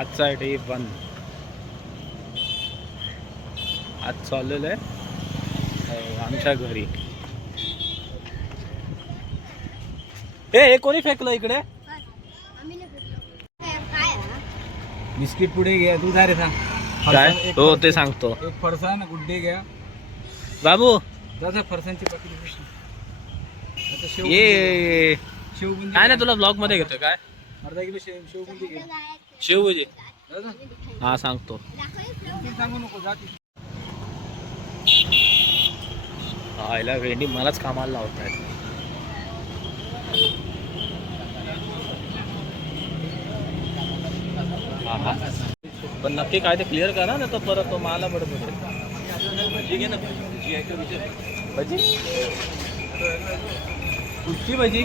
आजचा डे 1 आज चाललेलं आहे आमच्या घरी. हे कोणी फेकलं इकडे? बिस्किट पुढे घ्या. तू जा रे सांग काय हो ते सांगतो. एक फरसाण गुड्डे घ्या बाबू. जसं फरसाणची पाकिट ये शेवबुंदी काय ना तुला ब्लॉग मध्ये घेतोय काय? अर्धा किलो शेवबुंदी घ्या. शेवभजी हा सांगतो. सांगू नको जा. आयला वेंडी मलाच कामाला लावतायत. पण नक्की काय ते क्लिअर करा ना तर परत तो मला पडत भजी घे ना. भजी आहे का विचार. भजी कुठची भजी?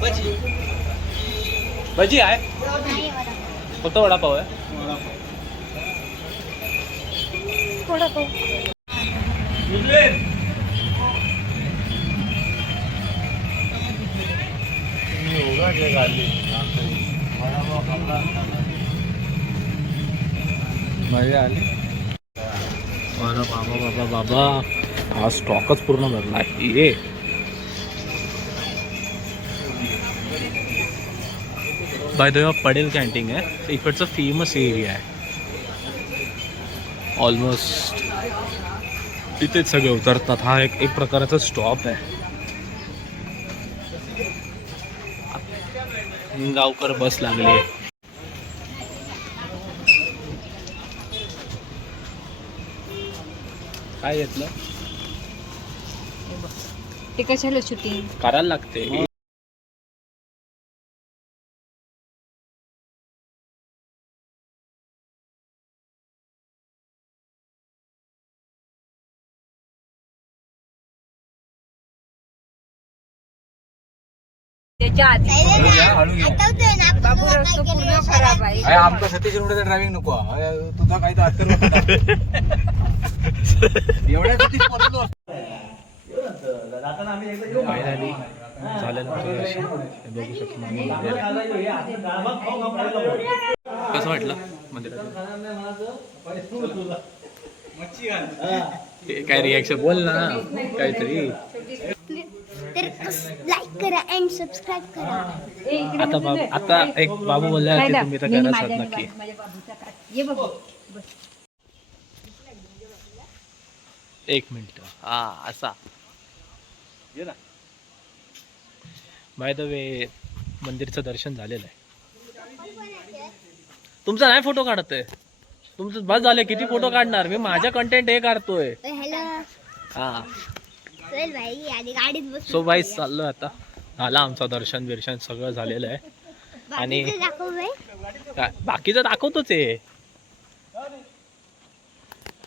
भजी भजी आहे फक्त वडापाव आहे. मजा आली. अरे बाबा बाबा बाबा हा स्टॉकच पूर्ण भरला. ये by the way Patel canteen आहे. इकडचं फेमस एरिया आहे. ऑलमोस्ट तिथेच सगळे उतरतात. हा एक प्रकारचा स्टॉप आहे. गावकर बस लागली आहे. काय घेतलं ते कशाला शूटिंग करायला लागते. त्याच्या आधी बाबू रस्ता पूर्ण खराब आहे. आमचा सतीश रुपयाचा ड्रायव्हिंग नको. तुझा काही तर अत्तर एवढ्या सतीश परतो. झालं बघू शकतो. कसं वाटलं मंदिरात? काय रिॲक्शन बोल ना काहीतरी. लाईक करा अँड सबस्क्राईब करा. आता एक बाबू बोलला तुम्ही तर करा नक्की. एक मिनिट. हा असा बाय द वे मंदिरचं दर्शन झालेलं आहे. तुमचा नाही फोटो काढत आहे. तुमचं बस झालं. किती फोटो काढणार? मी माझ्या कंटेंट हे काढतोय. हा सो बाई चाललोय आता. झालं आमचं दर्शन बिर्शन सगळं झालेलं आहे. आणि बाकीचं दाखवतोच आहे.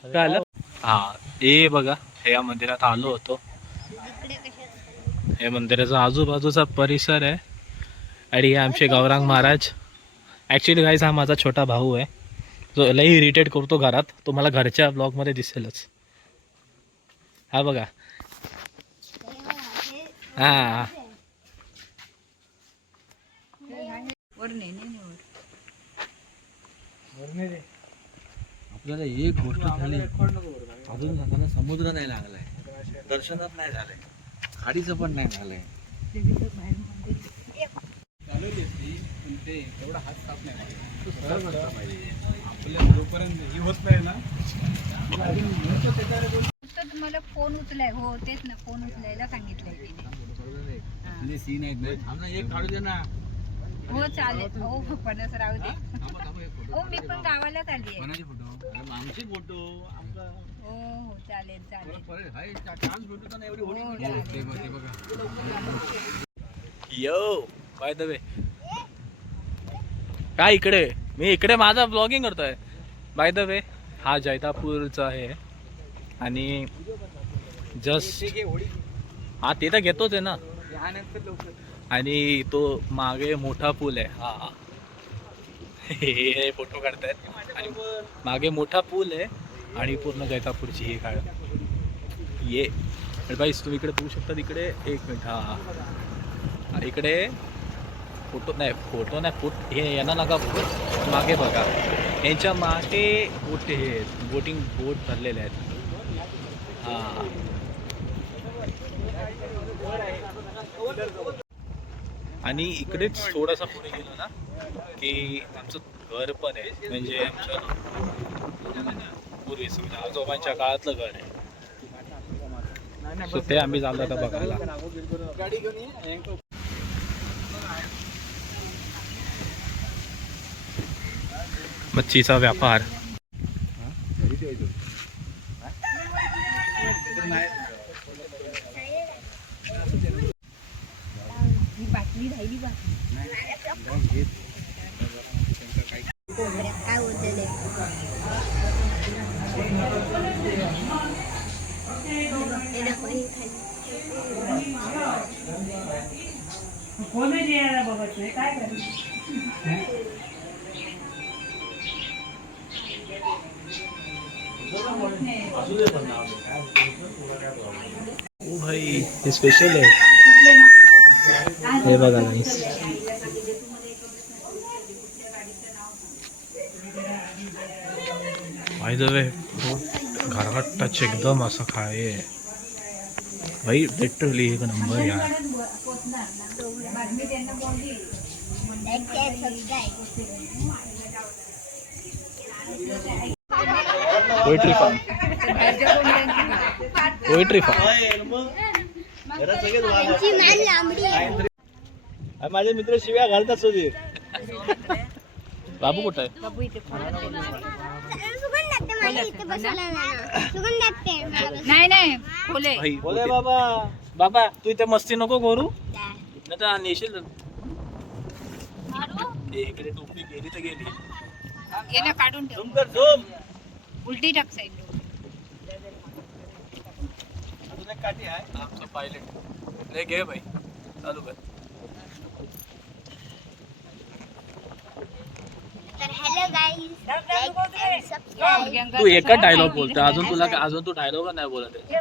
काय हा हे बघा हे या मंदिरात आलो होतो. हे मंदिराचा आजूबाजूचा परिसर आहे. आणि हे आमचे गौरांग महाराज. ॲक्च्युली गाईज हा माझा छोटा भाऊ आहे जो लई इरिटेट करतो घरात. तुम्हाला घरच्या ब्लॉगमध्ये दिसेलच. हा बघा. हा आपल्याला एक गोष्ट झाली. अजून जाताना समुद्र नाही लागलाय. दर्शनात नाही झालंय. खाडीचं पण नाही झालंय. चालवली असती पण ते एवढा हात साफ नाही पाहिजे. आपल्या जोपर्यंत ही होत नाही ना तुम्हाला फोन उचलाय. हो तेच ना फोन उचलायला सांगितलंय. सीन आहेत एक काढू दे ना. हो चालेल. हो पणच राहू दे. हो मी पण गावालाच आली आहे. फोटो आमचे फोटो आमचा. हो हो चालेल चालेल. यो बाय द वे काय इकडे मी इकडे माझा ब्लॉगिंग करतोय. बाय द वे हा जैतापूरचा आहे. आणि जस्ट हा ते तर घेतोच आहे ना. आणि तो मागे मोठा पूल आहे. हा हे फोटो काढतायत. आणि मागे मोठा पूल आहे आणि पूर्ण जैतापूरची ही काढ ये बाईस तुम्ही इकडे बघू शकता. इकडे एक मिनिट. हा इकडे फोटो नाही फुट हे यांना नका फुट मागे बघा, यांच्या मागे बोट हे बोटिंग बोट भरलेले आहेत. हां आणि इकडेच थोडासा पुढे गेलो ना की आमचं घर पण आहे, म्हणजे आमच्या पूर्वी आजोबांच्या काळातलं घर आहे. So ते आम्ही चाललो आता बघायला. मच्छीचा व्यापार. ही बाटली राहिली बा. काय बोलते ओ भाई हे स्पेशल आहे. हे बघा नाईस. बाय द वे घरात टच एकदम असं काय आहे भाई, लिटरली एक नंबर यार. Poetry form, poetry form. माझे मित्र शिव्या घालतात सुधीर. बाबू कुठं आहे? नाही नाही खोले. भाई बोले बाबा. बाबा तू इथे मस्ती नको करू, नाही तर नेशील. इकडे टोपी गेली तर गेली. याला काढून ठेव, झूम कर झूम. उलटी टाक साईड. अजून एक काठी आहे. आमचा पायलट ले घे भाई, चालू कर. तर हॅलो गाईज, सबस्क्राईब. तू एकच डायलॉग बोलतो, अजून तुला अजून तू डायलॉग नाही बोलत आहे.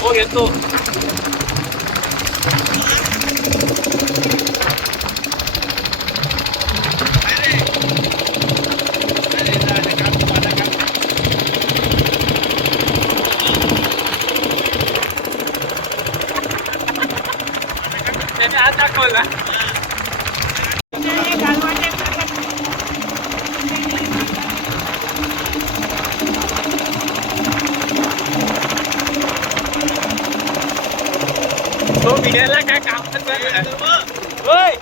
हो घेतो. त्याने आज दाखवला. तो मीडियाला काय काम होय.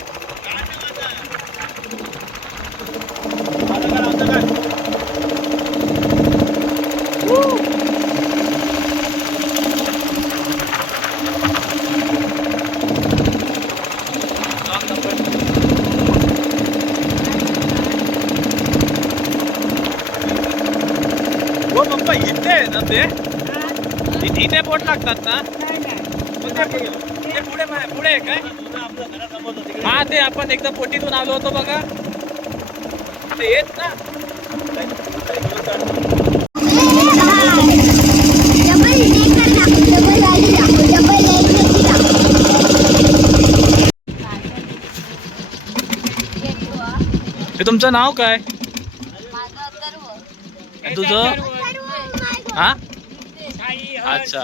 हो पप्पा इथे आहे ना ते, इथे बोट लागतात ना. ते पुढे पुढे आहे काय? हा ते आपण एकदा पोटीतून आलो होतो बघा, ते येत ना. हे तुमचं नाव काय? तुझं? हा अच्छा.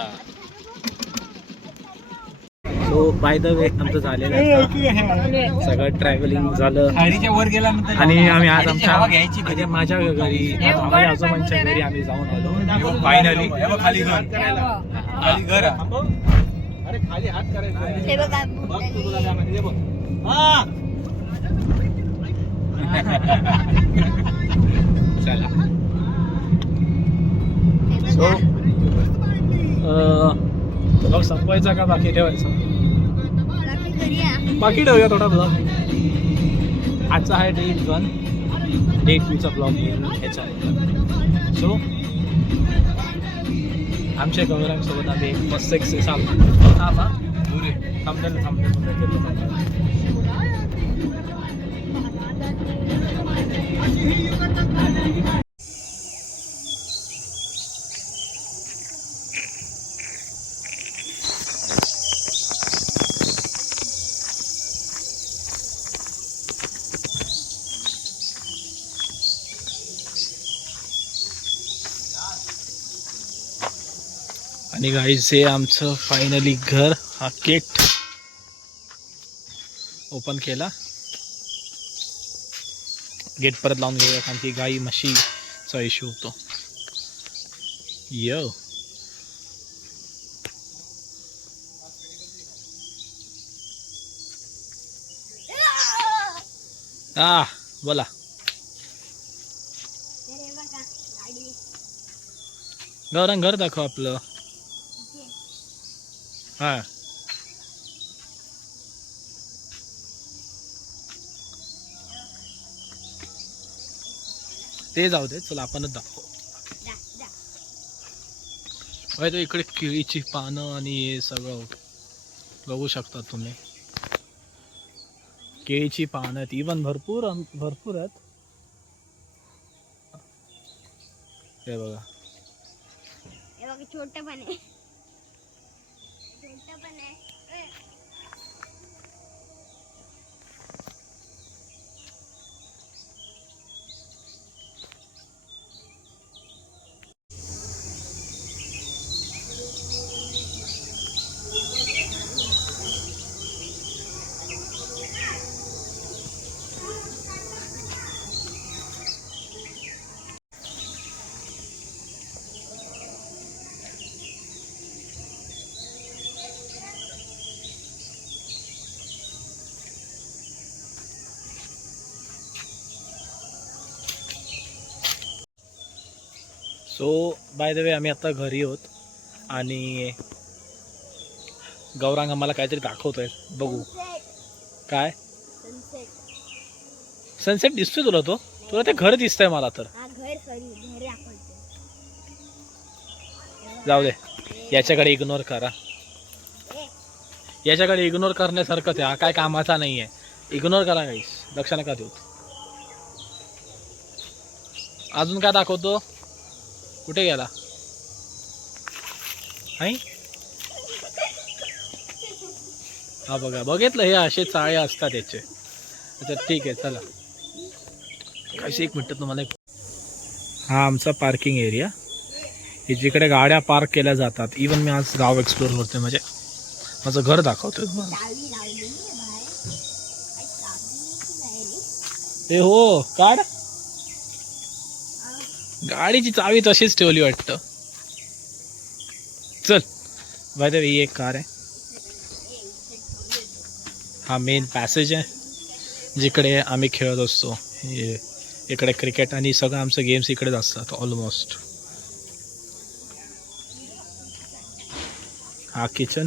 सो बाय द वे आमचं झालेलं आहे सगळं ट्रॅव्हलिंग झालं खाडीच्या वर गेल्यानंतर आणि आम्ही आज हवा घ्यायची आमच्या माझ्या घरी माझ्या आजोबांच्या घरी आम्ही जाऊन आलो फायनली. खाली घर खाली घर अरे खाली हात करायचा हे बघा चला सो ब्लॉग संपवायचा का बाकी ठेवायचा? बाकी ठेवूया थोडा ब्लॉग. आजचा आहे डे 1, डे 2चा ब्लॉग येईल ह्याचा. सो आमच्या गौरांसोबत आम्ही मस्त एक आणि गाईज हे आमचं फायनली घर. हा गेट ओपन केला, गेट परत लावून घेऊया कारण की गाई म्हशीचा इश्यू होतो. यो बोला. गौरंग घर दाखव आपलं. हा ते जाऊ दे, चला आपणच दाखव. तो इकडे केळीची पानं आणि हे सगळं बघू शकता तुम्ही. केळीची पानं आहेत, इवन भरपूर आहेत. हे बघा छोट पण आहे. सो बाय द वे आम्ही आता घरी आहोत आणि गौरांग आम्हाला काहीतरी दाखवतोय, बघू काय. सनसेट दिसतोय तुला? तुला ते घर दिसतंय मला तर. जाऊ दे, याच्याकडे इग्नोर करा. याच्याकडे इग्नोर करण्यासारखंच आहे, हा काय कामाचा नाही आहे. इग्नोर करा काहीच, लक्ष नका देऊ. अजून काय दाखवतो? कुठे गेला? हाय हा बघा, बघितलं हे असे चाळे असतात याचे. अच्छा ठीक आहे चला. कशी एक मिनिट तुम्हाला. हा आमचा पार्किंग एरिया, जिकडे गाड्या पार्क केल्या जातात. इवन मी आज गाव एक्सप्लोर करतोय, म्हणजे माझं घर दाखवतोय तुम्हाला. ते हो काढ, गाडीची चावी तशीच ठेवली वाटतं. चल बाय द वे, ही एक कार आहे. हा मेन पॅसेज आहे जिकडे आम्ही खेळत असतो. इकडे क्रिकेट आणि सगळं आमचं गेम्स इकडेच असतात ऑलमोस्ट. हा किचन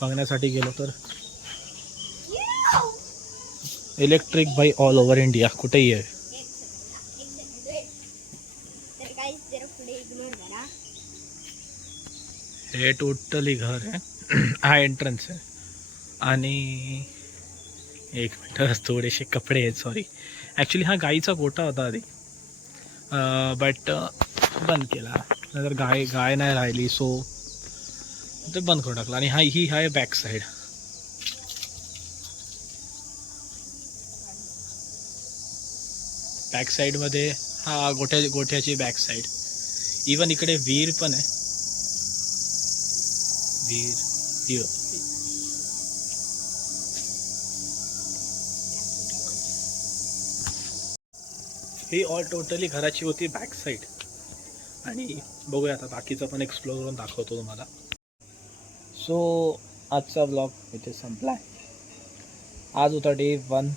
बघण्यासाठी गेलो तर इलेक्ट्रिक बाई ऑल ओव्हर इंडिया कुठेही आहे. हे टोटली घर आहे. हा एंट्रन्स आहे. आणि एक मिनटं, थोडेसे कपडे आहेत, सॉरी. ॲक्च्युली हा गाईचा गोठा होता आधी, बट बंद केला. नंतर गाय नाही राहिली, सो ते बंद करून टाकलं. आणि ही आहे बॅक साईड. बॅक साईडमध्ये हा गोठ्याची बॅक साईड. इवन इकडे विहीर पण आहे. विहीर ही ऑल टोटली घराची होती बॅक साईड. आणि बघूया आता बाकीचं पण एक्सप्लोर करून दाखवतो तुम्हाला. सो आजचा ब्लॉग इथे संपला आहे. आज होता डे 1.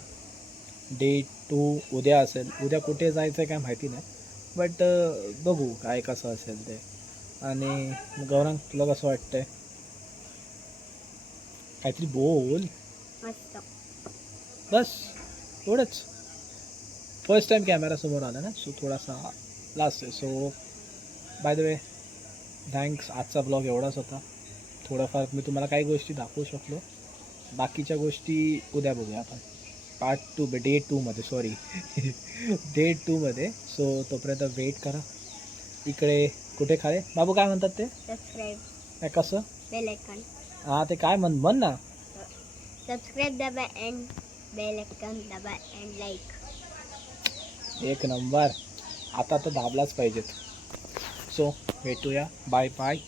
डे 2 उद्या असेल. उद्या कुठे जायचं आहे काय माहिती नाही, बट बघू काय कसं असेल ते. आणि गौरंग तुला कसं वाटतंय? काहीतरी बोल. मस्त. बस एवढंच. फर्स्ट टाइम कॅमेरा समोर आला ना, सो थोडासा लास्ट आहे. So by the way thanks. आजचा ब्लॉग एवढाच होता. थोडंफार मी तुम्हाला काही गोष्टी दाखवू शकलो. बाकीच्या गोष्टी उद्या बघूया आपण पार्ट 2 डे 2मध्ये. सॉरी डे 2मध्ये. सो तोपर्यंत वेट करा. इकडे कुठे खाले बाबू काय म्हणतात ते? सबस्क्राईब, काय कसं? Bell icon. हां ते काय म्हण ना. सबस्क्राईब दाबा अँड बेल आयकॉन दाबा अँड लाईक. एक नंबर. आता तर दाबलाच पाहिजेत. सो भेटूया. Bye bye.